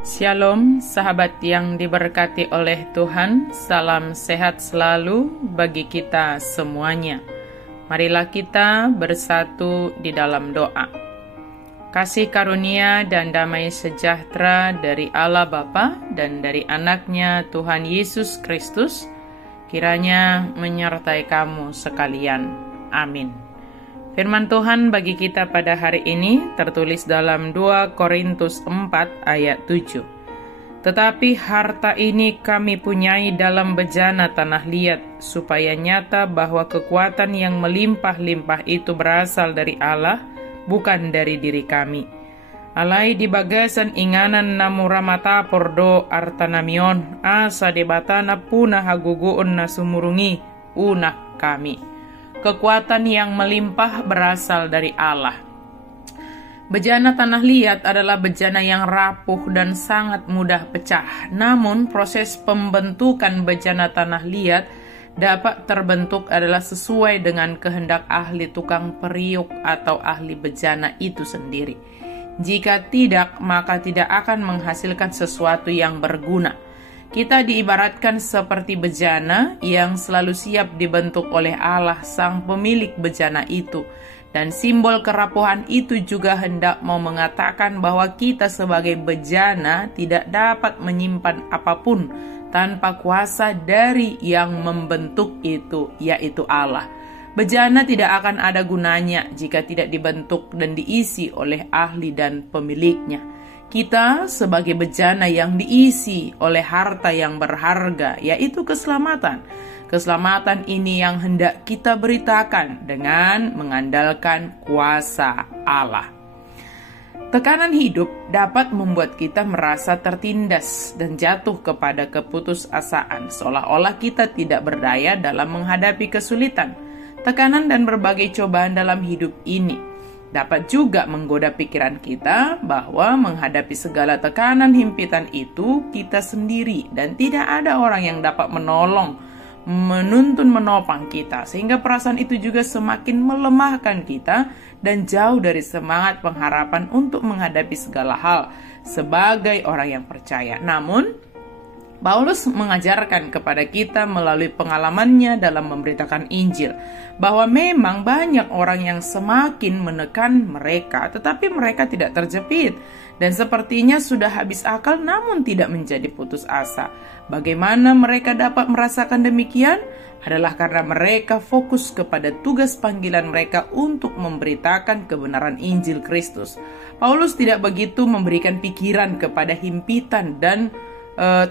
Shalom, sahabat yang diberkati oleh Tuhan. Salam sehat selalu bagi kita semuanya. Marilah kita bersatu di dalam doa. Kasih karunia dan damai sejahtera dari Allah Bapa dan dari anaknya Tuhan Yesus Kristus kiranya menyertai kamu sekalian. Amin. Firman Tuhan bagi kita pada hari ini tertulis dalam 2 Korintus 4 ayat 7. Tetapi harta ini kami punyai dalam bejana tanah liat, supaya nyata bahwa kekuatan yang melimpah-limpah itu berasal dari Allah, bukan dari diri kami. Alai di bagasan inganan namu ramata pordo artanamion, asa debatana punah haguguun nasumurungi, unah kami. Kekuatan yang melimpah berasal dari Allah. Bejana tanah liat adalah bejana yang rapuh dan sangat mudah pecah. Namun proses pembentukan bejana tanah liat dapat terbentuk adalah sesuai dengan kehendak ahli tukang periuk atau ahli bejana itu sendiri. Jika tidak, maka tidak akan menghasilkan sesuatu yang berguna. Kita diibaratkan seperti bejana yang selalu siap dibentuk oleh Allah sang pemilik bejana itu. Dan simbol kerapuhan itu juga hendak mau mengatakan bahwa kita sebagai bejana tidak dapat menyimpan apapun tanpa kuasa dari yang membentuk itu, yaitu Allah. Bejana tidak akan ada gunanya jika tidak dibentuk dan diisi oleh ahli dan pemiliknya. Kita sebagai bejana yang diisi oleh harta yang berharga, yaitu keselamatan. Keselamatan ini yang hendak kita beritakan dengan mengandalkan kuasa Allah. Tekanan hidup dapat membuat kita merasa tertindas dan jatuh kepada keputusasaan, seolah-olah kita tidak berdaya dalam menghadapi kesulitan, tekanan dan berbagai cobaan dalam hidup ini. Dapat juga menggoda pikiran kita bahwa menghadapi segala tekanan himpitan itu kita sendiri dan tidak ada orang yang dapat menolong, menuntun menopang kita, sehingga perasaan itu juga semakin melemahkan kita dan jauh dari semangat pengharapan untuk menghadapi segala hal sebagai orang yang percaya. Namun Paulus mengajarkan kepada kita melalui pengalamannya dalam memberitakan Injil bahwa memang banyak orang yang semakin menekan mereka, tetapi mereka tidak terjepit dan sepertinya sudah habis akal namun tidak menjadi putus asa. Bagaimana mereka dapat merasakan demikian? Adalah karena mereka fokus kepada tugas panggilan mereka untuk memberitakan kebenaran Injil Kristus. Paulus tidak begitu memberikan pikiran kepada himpitan dan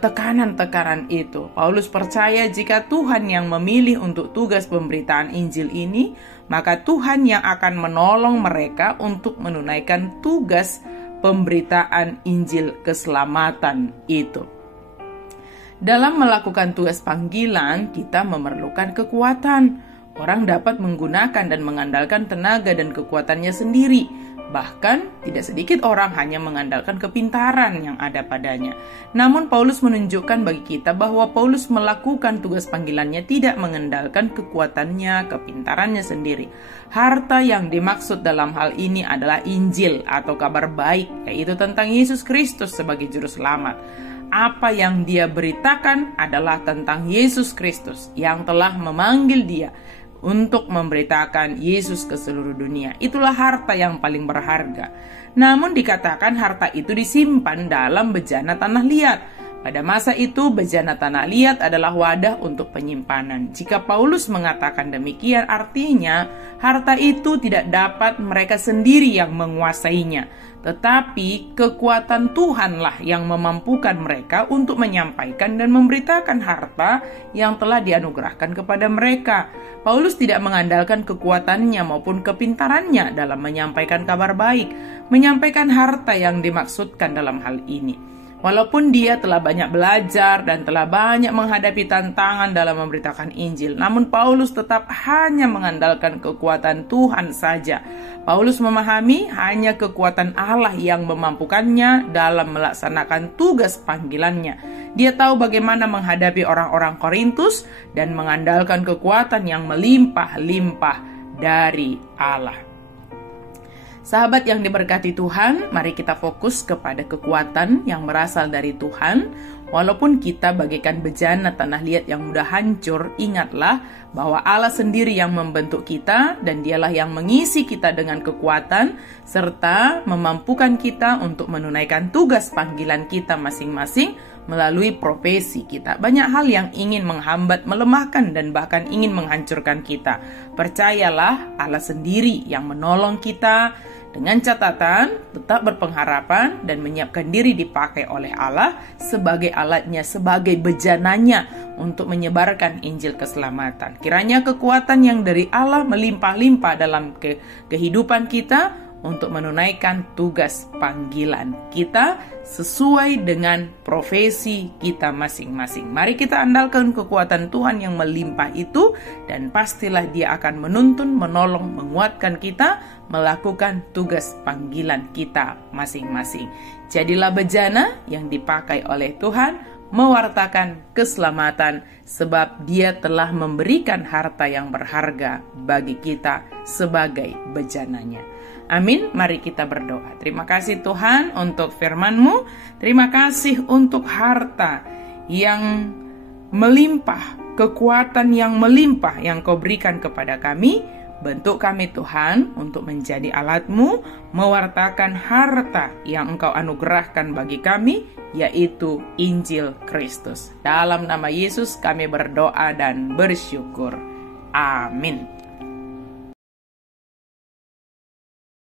tekanan-tekanan itu. Paulus percaya jika Tuhan yang memilih untuk tugas pemberitaan Injil ini, maka Tuhan yang akan menolong mereka untuk menunaikan tugas pemberitaan Injil keselamatan itu. Dalam melakukan tugas panggilan, kita memerlukan kekuatan. Orang dapat menggunakan dan mengandalkan tenaga dan kekuatannya sendiri. Bahkan tidak sedikit orang hanya mengandalkan kepintaran yang ada padanya. Namun Paulus menunjukkan bagi kita bahwa Paulus melakukan tugas panggilannya tidak mengandalkan kekuatannya, kepintarannya sendiri. Harta yang dimaksud dalam hal ini adalah Injil atau kabar baik, yaitu tentang Yesus Kristus sebagai juru selamat. Apa yang dia beritakan adalah tentang Yesus Kristus yang telah memanggil dia untuk memberitakan Yesus ke seluruh dunia. Itulah harta yang paling berharga. Namun dikatakan harta itu disimpan dalam bejana tanah liat. Pada masa itu bejana tanah liat adalah wadah untuk penyimpanan. Jika Paulus mengatakan demikian, artinya harta itu tidak dapat mereka sendiri yang menguasainya, tetapi kekuatan Tuhanlah yang memampukan mereka untuk menyampaikan dan memberitakan harta yang telah dianugerahkan kepada mereka. Paulus tidak mengandalkan kekuatannya maupun kepintarannya dalam menyampaikan kabar baik, menyampaikan harta yang dimaksudkan dalam hal ini. Walaupun dia telah banyak belajar dan telah banyak menghadapi tantangan dalam memberitakan Injil, namun Paulus tetap hanya mengandalkan kekuatan Tuhan saja. Paulus memahami hanya kekuatan Allah yang memampukannya dalam melaksanakan tugas panggilannya. Dia tahu bagaimana menghadapi orang-orang Korintus dan mengandalkan kekuatan yang melimpah-limpah dari Allah. Sahabat yang diberkati Tuhan, mari kita fokus kepada kekuatan yang berasal dari Tuhan. Walaupun kita bagaikan bejana tanah liat yang mudah hancur, ingatlah bahwa Allah sendiri yang membentuk kita dan Dialah yang mengisi kita dengan kekuatan serta memampukan kita untuk menunaikan tugas panggilan kita masing-masing melalui profesi kita. Banyak hal yang ingin menghambat, melemahkan, dan bahkan ingin menghancurkan kita. Percayalah, Allah sendiri yang menolong kita. Dengan catatan, tetap berpengharapan dan menyiapkan diri dipakai oleh Allah sebagai alatnya, sebagai bejananya untuk menyebarkan Injil keselamatan. Kiranya kekuatan yang dari Allah melimpah-limpah dalam kehidupan kita untuk menunaikan tugas panggilan kita sesuai dengan profesi kita masing-masing. Mari kita andalkan kekuatan Tuhan yang melimpah itu, dan pastilah Dia akan menuntun, menolong, menguatkan kita melakukan tugas panggilan kita masing-masing. Jadilah bejana yang dipakai oleh Tuhan, mewartakan keselamatan, sebab Dia telah memberikan harta yang berharga bagi kita sebagai bejananya. Amin. Mari kita berdoa. Terima kasih Tuhan untuk firman-Mu. Terima kasih untuk harta yang melimpah, kekuatan yang melimpah yang Kau berikan kepada kami. Bentuk kami Tuhan untuk menjadi alat-Mu, mewartakan harta yang Engkau anugerahkan bagi kami, yaitu Injil Kristus. Dalam nama Yesus kami berdoa dan bersyukur. Amin.